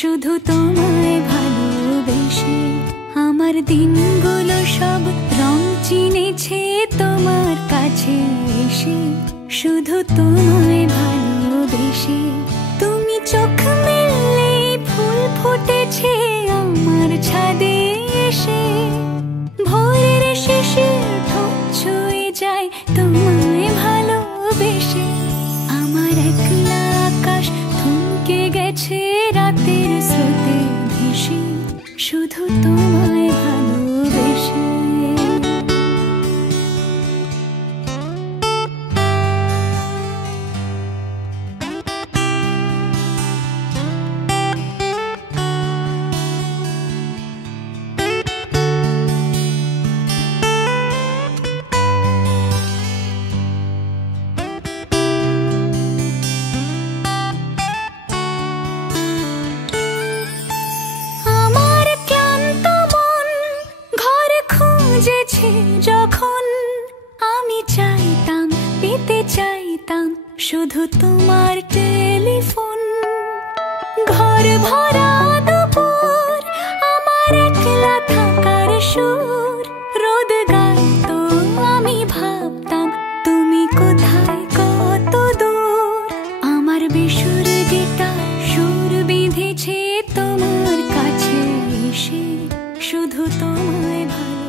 শুধু তোমায় ভালোবেসে আমার দিনগুলো সব রং চিনেছে তোমার কাছে এসে। শুধু তোমায় ভালোবেসে তুমি চোখ মেললে ফুল ফুটেছে আমার ছাদে এসে। ভোরের শিশির ঠোঁট ছুঁয়ে যায় তোমায় ভালোবেসে। আমার একলা আকাশ থমকে গেছে রাতের স্রোতে ভেসে, শুধু তোমায় ভালোবেসে। যখন আমি চাইতাম পেতে চাইতাম শুধু তোমার টেলিফোন। ঘর ভরা দুপুর আমার একলা থাকার সুর রোদ গাইতো, আমি ভাবতাম তুমি কোথায় কত দূর। আমার বেসুর গিটার সুর বিঁধেছে তোমার কাছে এসে, শুধু তোমায় ভালো